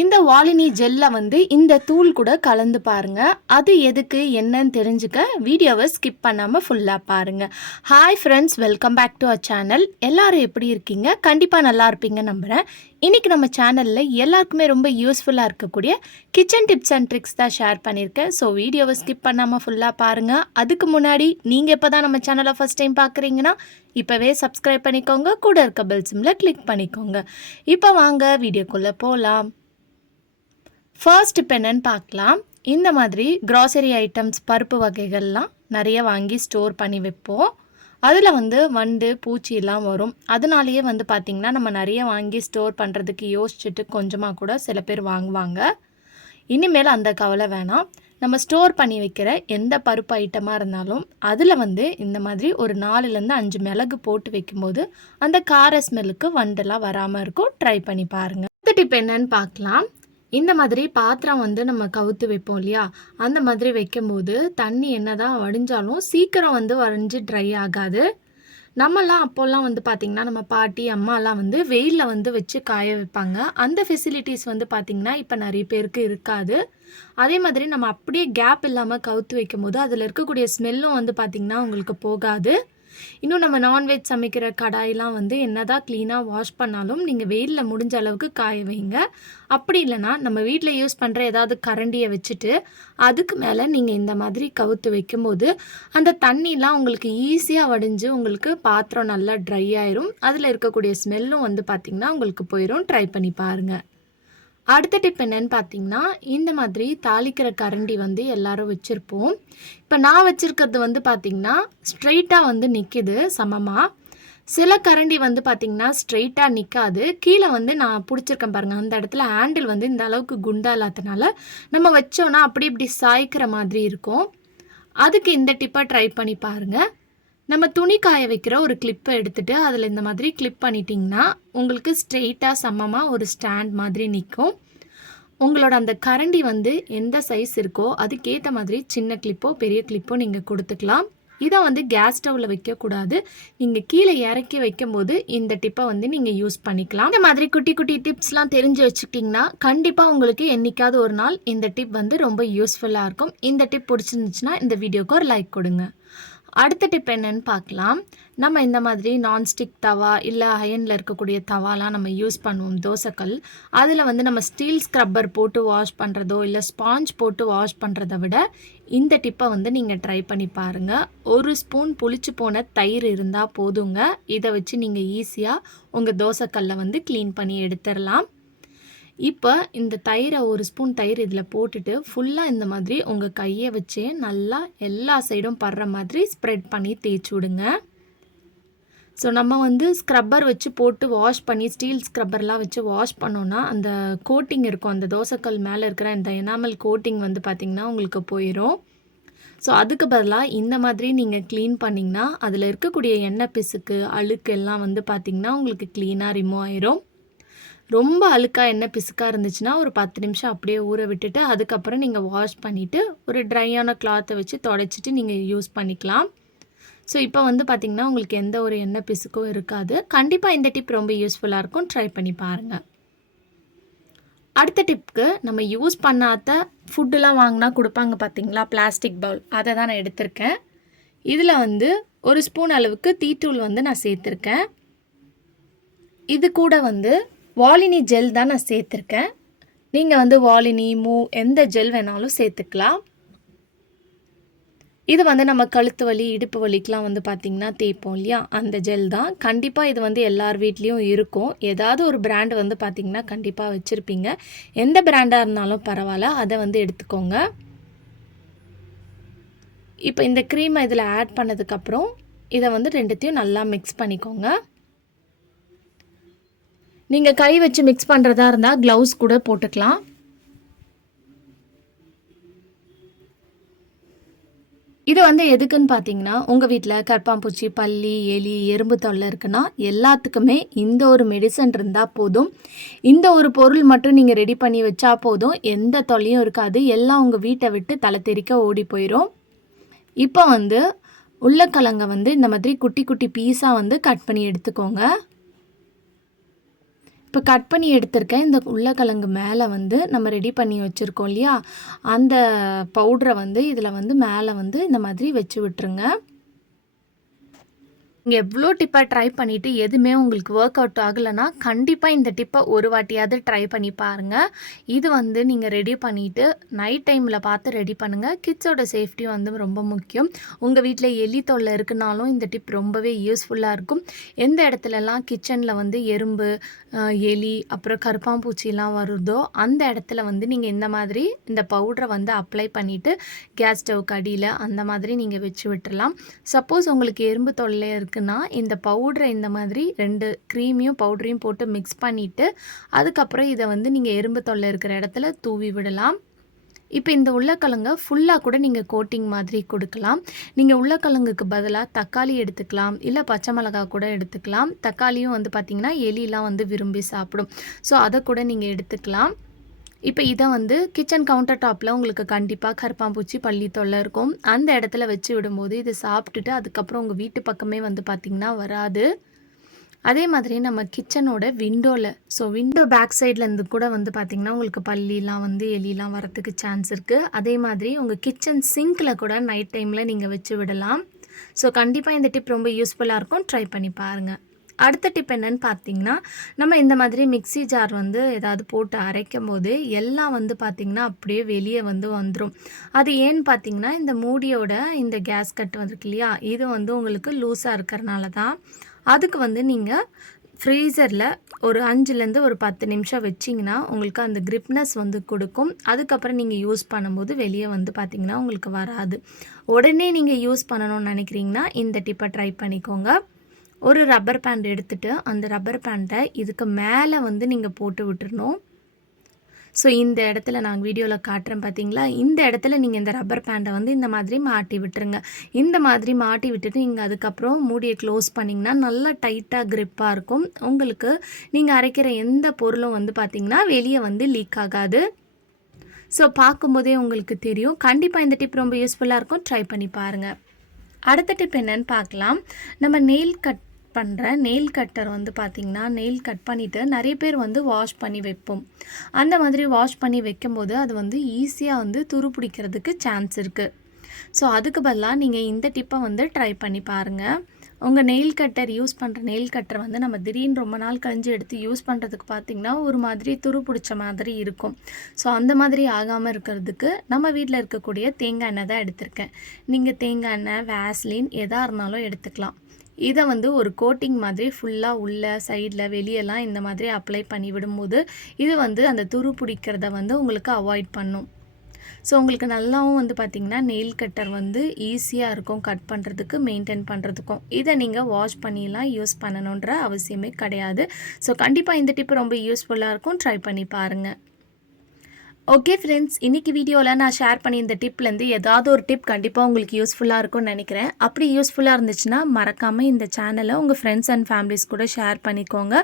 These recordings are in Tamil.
இந்த வாலினி ஜெல்ல வந்து இந்த தூள் கூட கலந்து பாருங்க. அது எதுக்கு என்னன்னு தெரிஞ்சுக்க வீடியோவை ஸ்கிப் பண்ணாமல் ஃபுல்லாக பாருங்க. Hi friends welcome back to our channel எல்லாரும் எப்படி இருக்கீங்க? கண்டிப்பாக நல்லா இருப்பீங்க நம்புகிறேன் இன்றைக்கி நம்ம சேனலில் எல்லாருக்குமே ரொம்ப யூஸ்ஃபுல்லாக இருக்கக்கூடிய கிச்சன் டிப்ஸ் அண்ட் ட்ரிக்ஸ் தான் ஷேர் பண்ணியிருக்கேன். ஸோ வீடியோவை ஸ்கிப் பண்ணாமல் ஃபுல்லாக பாருங்கள் அதுக்கு முன்னாடி நீங்கள் இப்போ தான் நம்ம சேனலை ஃபஸ்ட் டைம் பார்க்குறீங்கன்னா இப்போவே சப்ஸ்கிரைப் பண்ணிக்கோங்க. கூட இருக்க பெல் சிம்மில் கிளிக் பண்ணிக்கோங்க. இப்போ வாங்க வீடியோக்குள்ளே போகலாம் ஃபர்ஸ்ட் இப்போ என்னன்னு பார்க்கலாம். இந்த மாதிரி க்ராசரி ஐட்டம்ஸ் பருப்பு வகைகள்லாம் நிறைய வாங்கி ஸ்டோர் பண்ணி வைப்போம். அதில் வந்து வண்டு பூச்சியெல்லாம் வரும். அதனாலேயே வந்து பார்த்திங்கன்னா நம்ம நிறைய வாங்கி ஸ்டோர் பண்ணுறதுக்கு யோசிச்சுட்டு கொஞ்சமாக கூட சில பேர் வாங்குவாங்க. இனிமேல் அந்த கவலை வேணாம். நம்ம ஸ்டோர் பண்ணி வைக்கிற எந்த பருப்பு ஐட்டமாக இருந்தாலும் அதில் வந்து இந்த மாதிரி ஒரு நாலுலேருந்து அஞ்சு மிளகு போட்டு வைக்கும்போது அந்த கார ஸ்மெல்லுக்கு வண்டெல்லாம் வராமல் இருக்கும். ட்ரை பண்ணி பாருங்கள் அடுத்த டிப் என்னன்னு பார்க்கலாம். இந்த மாதிரி பாத்திரம் வந்து நம்ம கவுத்து வைப்போம் இல்லையா? அந்த மாதிரி வைக்கும்போது தண்ணி என்னதான் வடிஞ்சாலும் சீக்கிரம் வந்து வடிஞ்சு ட்ரை ஆகாது. நம்மலாம் அப்போல்லாம் வந்து பார்த்திங்கன்னா நம்ம பாட்டி அம்மாலாம் வந்து வெயிலில் வந்து வச்சு காய வைப்பாங்க. அந்த ஃபெசிலிட்டிஸ் வந்து பார்த்திங்கன்னா இப்போ நிறைய பேருக்கு இருக்காது. அதே மாதிரி நம்ம அப்படியே கேப் இல்லாமல் கவுத்து வைக்கும்போது அதில் இருக்கக்கூடிய ஸ்மெல்லும் வந்து பார்த்திங்கன்னா உங்களுக்கு போகாது. இன்னும் நம்ம நான்வெஜ் சமைக்கிற கடாயெலாம் வந்து என்னதான் க்ளீனாக வாஷ் பண்ணாலும் நீங்கள் வெயிலில் முடிஞ்ச அளவுக்கு காய வைங்க. அப்படி இல்லைன்னா நம்ம வீட்டில் யூஸ் பண்ணுற ஏதாவது கரண்டியை வச்சுட்டு அதுக்கு மேலே நீங்கள் இந்த மாதிரி கவுத்து வைக்கும்போது அந்த தண்ணிலாம் உங்களுக்கு ஈஸியாக வடிஞ்சு உங்களுக்கு பாத்திரம் நல்லா ட்ரை ஆயிரும். அதில் இருக்கக்கூடிய ஸ்மெல்லும் வந்து பார்த்திங்கன்னா உங்களுக்கு போயிடும் ட்ரை பண்ணி பாருங்கள் அடுத்த டிப் என்னன்னு பார்த்தீங்கன்னா இந்த மாதிரி தாளிக்கிற கரண்டி வந்து எல்லாரும் வச்சுருப்போம். இப்போ நான் வச்சுருக்கிறது வந்து பார்த்திங்கன்னா ஸ்ட்ரைட்டாக வந்து நிற்கிது சமமாக சில கரண்டி வந்து பார்த்திங்கன்னா ஸ்ட்ரைட்டாக நிற்காது கீழே வந்து நான் பிடிச்சிருக்கேன் பாருங்கள் அந்த இடத்துல ஹேண்டில் வந்து இந்த அளவுக்கு குண்டா இல்லாதனால நம்ம வச்சோன்னா அப்படி இப்படி சாய்க்கிற மாதிரி இருக்கும். அதுக்கு இந்த டிப்பை ட்ரை பண்ணி பாருங்கள் நம்ம துணி காய வைக்கிற ஒரு கிளிப்பை எடுத்துகிட்டு அதில் இந்த மாதிரி கிளிப் பண்ணிட்டிங்கன்னா உங்களுக்கு ஸ்ட்ரெயிட்டாக சமமாக ஒரு ஸ்டாண்ட் மாதிரி நிற்கும் உங்களோட அந்த கரண்டி வந்து எந்த சைஸ் இருக்கோ அதுக்கேற்ற மாதிரி சின்ன கிளிப்போ பெரிய கிளிப்போ நீங்கள் கொடுத்துக்கலாம். இதை வந்து கேஸ் ஸ்டவ்வில் வைக்கக்கூடாது நீங்கள் கீழே இறக்கி வைக்கும்போது இந்த டிப்பை வந்து நீங்கள் யூஸ் பண்ணிக்கலாம். இந்த மாதிரி குட்டி குட்டி டிப்ஸ்லாம் தெரிஞ்சு வச்சுக்கிட்டிங்கன்னா கண்டிப்பாக உங்களுக்கு என்றைக்காவது ஒரு நாள் இந்த டிப் வந்து ரொம்ப யூஸ்ஃபுல்லாக இருக்கும். இந்த டிப் பிடிச்சிருந்துச்சுன்னா இந்த வீடியோக்கு ஒரு லைக் கொடுங்க. அடுத்த டிப் என்னன்னு பார்க்கலாம். நம்ம இந்த மாதிரி நான்ஸ்டிக் தவா இல்லை அயனில் இருக்கக்கூடிய தவாலாம் நம்ம யூஸ் பண்ணுவோம் தோசைக்கல். அதில் வந்து நம்ம ஸ்டீல் ஸ்க்ரப்பர் போட்டு வாஷ் பண்ணுறதோ இல்லை ஸ்பாஞ்ச் போட்டு வாஷ் பண்ணுறத விட இந்த டிப்பை வந்து நீங்கள் ட்ரை பண்ணி பாருங்கள் ஒரு ஸ்பூன் புளிச்சு போன தயிர் இருந்தால் போதுங்க. இதை வச்சு நீங்கள் ஈஸியாக உங்கள் தோசைக்கல்லை வந்து க்ளீன் பண்ணி எடுத்துடலாம் இப்போ இந்த தயிரை ஒரு ஸ்பூன் தயிர் இதில் போட்டுட்டு ஃபுல்லாக இந்த மாதிரி உங்கள் கையை வச்சே நல்லா எல்லா சைடும் படுற மாதிரி ஸ்ப்ரெட் பண்ணி தேய்ச்சி விடுங்க. ஸோ நம்ம வந்து ஸ்க்ரப்பர் வச்சு போட்டு வாஷ் பண்ணி ஸ்டீல் ஸ்க்ரப்பர்லாம் வச்சு வாஷ் பண்ணோன்னா அந்த கோட்டிங் இருக்கும். அந்த தோசைக்கல் மேலே இருக்கிற இந்த எனாமல் கோட்டிங் வந்து பார்த்திங்கன்னா உங்களுக்கு போயிடும் ஸோ அதுக்கு பதிலாக இந்த மாதிரி நீங்கள் க்ளீன் பண்ணிங்கன்னா அதில் இருக்கக்கூடிய எண்ணெய் பிசுக்கு அழுக்கு எல்லாம் வந்து பார்த்திங்கன்னா உங்களுக்கு க்ளீனாக ரிமூவ் ஆயிரும். ரொம்ப அழுக்காக என்ன பிசுக்காக இருந்துச்சுன்னா ஒரு பத்து நிமிஷம் அப்படியே ஊற விட்டுட்டு அதுக்கப்புறம் நீங்கள் வாஷ் பண்ணிவிட்டு ஒரு ட்ரையான கிளாத்தை வச்சு தொடச்சிட்டு நீங்கள் யூஸ் பண்ணிக்கலாம். ஸோ இப்போ வந்து பார்த்திங்கன்னா உங்களுக்கு எந்த ஒரு எண்ணெய் பிசுக்கும் இருக்காது. கண்டிப்பாக இந்த டிப் ரொம்ப யூஸ்ஃபுல்லாக இருக்கும். ட்ரை பண்ணி பாருங்கள் அடுத்த டிப்க்கு நம்ம யூஸ் பண்ணாத ஃபுட்டுலாம் வாங்கினா கொடுப்பாங்க பார்த்தீங்களா பிளாஸ்டிக் பவுல் அதை தான் நான் எடுத்திருக்கேன். இதில் வந்து ஒரு ஸ்பூன் அளவுக்கு தீட்டூள் வந்து நான் சேர்த்துருக்கேன். இது கூட வந்து வாலினி ஜெல் தான் நான் சேர்த்துருக்கேன். நீங்கள் வந்து வாலினி மூ எந்த ஜெல் வேணாலும் சேர்த்துக்கலாம். இது வந்து நம்ம கழுத்து வலி இடுப்பு வலிக்கெலாம் வந்து பார்த்திங்கன்னா தேய்ப்போம் இல்லையா? அந்த ஜெல் தான். கண்டிப்பாக இது வந்து எல்லார் வீட்லேயும் இருக்கும். ஏதாவது ஒரு பிராண்ட் வந்து பார்த்திங்கன்னா கண்டிப்பாக வச்சுருப்பீங்க. எந்த பிராண்டாக இருந்தாலும் பரவாயில்ல. அதை வந்து எடுத்துக்கோங்க. இப்போ இந்த க்ரீமை இதில் ஆட் பண்ணதுக்கப்புறம் இதை வந்து ரெண்டுத்தையும் நல்லா மிக்ஸ் பண்ணிக்கோங்க. நீங்கள் கை வச்சு மிக்ஸ் பண்ணுறதா இருந்தால் க்ளவுஸ் கூட போட்டுக்கலாம். இது வந்து எதுக்குன்னு பார்த்தீங்கன்னா உங்கள் வீட்டில் கற்பாம்பூச்சி பல்லி எலி எறும்பு தொல்லை இருக்குன்னா எல்லாத்துக்குமே இந்த ஒரு மெடிசன் இருந்தால் போதும். இந்த ஒரு பொருள் மட்டும் நீங்கள் ரெடி பண்ணி வச்சா போதும். எந்த தொல்லையும் இருக்காது. எல்லாம் உங்கள் வீட்டை விட்டு தலை தெறிக்க ஓடி போயிடும் இப்போ வந்து உருளைக்கிழங்க வந்து இந்த மாதிரி குட்டி குட்டி பீஸாக வந்து கட் பண்ணி எடுத்துக்கோங்க. இப்போ கட் பண்ணி எடுத்திருக்கேன். இந்த உருளைக்கிழங்கு மேலே வந்து நம்ம ரெடி பண்ணி வச்சுருக்கோம் இல்லையா? அந்த பவுடரை வந்து இதில் வந்து மேலே வந்து இந்த மாதிரி வச்சு விட்டுருங்க. நீங்கள் எவ்வளோ டிப்பாக ட்ரை பண்ணிவிட்டு எதுவுமே உங்களுக்கு ஒர்க் அவுட் ஆகலைன்னா கண்டிப்பாக இந்த டிப்பை ஒரு வாட்டியாவது ட்ரை பண்ணி பாருங்கள் இது வந்து நீங்கள் ரெடி பண்ணிவிட்டு நைட் டைமில் பார்த்து ரெடி பண்ணுங்கள் கிட்ஸோட சேஃப்டி வந்து ரொம்ப முக்கியம். உங்கள் வீட்டில் எலி தொல்லை இருக்குனாலும் இந்த டிப் ரொம்பவே யூஸ்ஃபுல்லாக இருக்கும். எந்த இடத்துலலாம் கிச்சனில் வந்து எறும்பு எலி அப்புறம் கருப்பாம்பூச்சிலாம் வருதோ அந்த இடத்துல வந்து நீங்கள் இந்த மாதிரி இந்த பவுடரை வந்து அப்ளை பண்ணிவிட்டு கேஸ் ஸ்டவ் கடியில் அந்த மாதிரி நீங்கள் வச்சு விட்டுறலாம். சப்போஸ் உங்களுக்கு எறும்பு தொல்லை இருக்குன்னா இந்த பவுடரை இந்த மாதிரி ரெண்டு க்ரீமையும் பவுடரையும் போட்டு மிக்ஸ் பண்ணிவிட்டு அதுக்கப்புறம் இதை வந்து நீங்கள் எறும்பு தொல்லை இருக்கிற இடத்துல தூவி விடலாம். இப்போ இந்த உருளைக்கிழங்க ஃபுல்லாக கூட நீங்கள் கோட்டிங் மாதிரி கொடுக்கலாம். நீங்கள் உருளைக்கிழங்குக்கு பதிலாக தக்காளி எடுத்துக்கலாம். இல்லை பச்சை மிளகா கூட எடுத்துக்கலாம். தக்காளியும் வந்து பார்த்திங்கன்னா எலிலாம் வந்து விரும்பி சாப்பிடும். ஸோ அதை கூட நீங்கள் எடுத்துக்கலாம். இப்போ இதை வந்து கிச்சன் கவுண்டர் டாப்பில் உங்களுக்கு கண்டிப்பாக கருப்பாம்பூச்சி பள்ளி தொல்லை இருக்கும். அந்த இடத்துல வச்சு விடும்போது இதை சாப்பிட்டுட்டு அதுக்கப்புறம் உங்கள் வீட்டு பக்கமே வந்து பார்த்திங்கன்னா வராது. அதே மாதிரி நம்ம கிச்சனோட விண்டோவில் ஸோ விண்டோ பேக் சைட்லேருந்து கூட வந்து பார்த்திங்கன்னா உங்களுக்கு பள்ளிலாம் வந்து எலிலாம் வரத்துக்கு சான்ஸ் இருக்குது அதே மாதிரி உங்கள் கிச்சன் சிங்கில் கூட நைட் டைமில் நீங்கள் வச்சு விடலாம். ஸோ கண்டிப்பாக இந்த டிப் ரொம்ப யூஸ்ஃபுல்லாக இருக்கும். ட்ரை பண்ணி பாருங்கள் அடுத்த டிப் என்னன்னு பார்த்தீங்கன்னா நம்ம இந்த மாதிரி மிக்ஸி ஜார் வந்து ஏதாவது போட்டு அரைக்கும் போது எல்லாம் வந்து பார்த்திங்கன்னா அப்படியே வெளியே வந்து வந்துடும் அது ஏன்னு பார்த்தீங்கன்னா இந்த மூடியோட இந்த கேஸ் கட் வந்துருக்கு இல்லையா இது வந்து உங்களுக்கு லூஸாக இருக்கிறனால தான் அதுக்கு வந்து நீங்கள் ஃப்ரீசரில் ஒரு அஞ்சுலேருந்து ஒரு பத்து நிமிஷம் வச்சிங்கன்னா உங்களுக்கு அந்த கிரிப்னஸ் வந்து கொடுக்கும். அதுக்கப்புறம் நீங்கள் யூஸ் பண்ணும்போது வெளியே வந்து பார்த்திங்கன்னா உங்களுக்கு வராது. உடனே நீங்கள் யூஸ் பண்ணணும்னு நினைக்கிறீங்கன்னா இந்த டிப்பை ட்ரை பண்ணிக்கோங்க. ஒரு ரப்பர் பேண்ட் எடுத்துட்டு அந்த ரப்பர் பேண்ட்டை இதுக்கு மேலே வந்து நீங்கள் போட்டு விட்டுறணும். ஸோ இந்த இடத்துல நான் வீடியோவில் காட்டுறேன் பார்த்தீங்களா இந்த இடத்துல நீங்கள் இந்த ரப்பர் பேண்டை வந்து இந்த மாதிரி மாட்டி விட்டுருங்க. இந்த மாதிரி மாட்டி விட்டுட்டு நீங்கள் அதுக்கப்புறம் மூடியை க்ளோஸ் பண்ணிங்கன்னா நல்லா டைட்டாக க்ரிப்பாக இருக்கும். உங்களுக்கு நீங்கள் அரைக்கிற எந்த பொருளும் வந்து பார்த்தீங்கன்னா வெளியே வந்து லீக் ஆகாது. ஸோ பார்க்கும்போதே உங்களுக்கு தெரியும். கண்டிப்பாக இந்த டிப் ரொம்ப யூஸ்ஃபுல்லாக இருக்கும். ட்ரை பண்ணி பாருங்கள் அடுத்த டிப் என்னன்னு பார்க்கலாம். நம்ம நெயில் கட் பண்ணுற நெயில் கட்டர் வந்து பார்த்திங்கன்னா நெயில் கட் பண்ணிவிட்டு நிறைய பேர் வந்து வாஷ் பண்ணி வைப்போம். அந்த மாதிரி வாஷ் பண்ணி வைக்கும்போது அது வந்து ஈஸியாக வந்து துரு பிடிக்கிறதுக்கு சான்ஸ் இருக்குது ஸோ அதுக்கு பதிலாக நீங்கள் இந்த டிப்பை வந்து ட்ரை பண்ணி பாருங்கள் உங்கள் நெயில் கட்டர் யூஸ் பண்ணுற நெயில் கட்டர் வந்து நம்ம திடீர்னு ரொம்ப நாள் கழிஞ்சு எடுத்து யூஸ் பண்ணுறதுக்கு பார்த்திங்கன்னா ஒரு மாதிரி துரு பிடிச்ச மாதிரி இருக்கும். ஸோ அந்த மாதிரி ஆகாமல் இருக்கிறதுக்கு நம்ம வீட்டில் இருக்கக்கூடிய தேங்காய் எண்ணெய் தான் எடுத்திருக்கேன். நீங்கள் தேங்காய் எண்ணெய் வேஸ்லின் எதாக இருந்தாலும் எடுத்துக்கலாம். இதை வந்து ஒரு கோட்டிங் மாதிரி ஃபுல்லாக உள்ள சைடில் வெளியெல்லாம் இந்த மாதிரி அப்ளை பண்ணி விடும்போது இது வந்து அந்த துரு பிடிக்கிறத வந்து உங்களுக்கு அவாய்ட் பண்ணும். ஸோ உங்களுக்கு நல்லாவும் வந்து பார்த்திங்கன்னா நெயில் கட்டர் வந்து ஈஸியாக இருக்கும் கட் பண்ணுறதுக்கு மெயின்டைன் பண்ணுறதுக்கும் இதை நீங்கள் வாஷ் பண்ணிலாம் யூஸ் பண்ணணுன்ற அவசியமே கிடையாது. ஸோ கண்டிப்பாக இந்த டிப்பு ரொம்ப யூஸ்ஃபுல்லாக இருக்கும். ட்ரை பண்ணி பாருங்கள் ஓகே ஃப்ரெண்ட்ஸ் இன்னைக்கு வீடியோவில் நான் ஷேர் பண்ணியிருந்த டிப்லேருந்து ஏதாவது ஒரு டிப் கண்டிப்பாக உங்களுக்கு யூஸ்ஃபுல்லாக இருக்கும்னு நினைக்கிறேன். அப்படி யூஸ்ஃபுல்லாக இருந்துச்சுன்னா மறக்காமல் இந்த சேனலை உங்கள் ஃப்ரெண்ட்ஸ் அண்ட் ஃபேமிலிஸ் கூட ஷேர் பண்ணிக்கோங்க.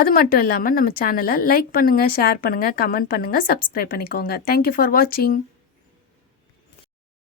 அது மட்டும் இல்லாமல் நம்ம சேனலை லைக் பண்ணுங்கள் ஷேர் பண்ணுங்கள் கமெண்ட் பண்ணுங்கள் சப்ஸ்கிரைப் பண்ணிக்கோங்க. தேங்க்யூ ஃபார் வாட்சிங்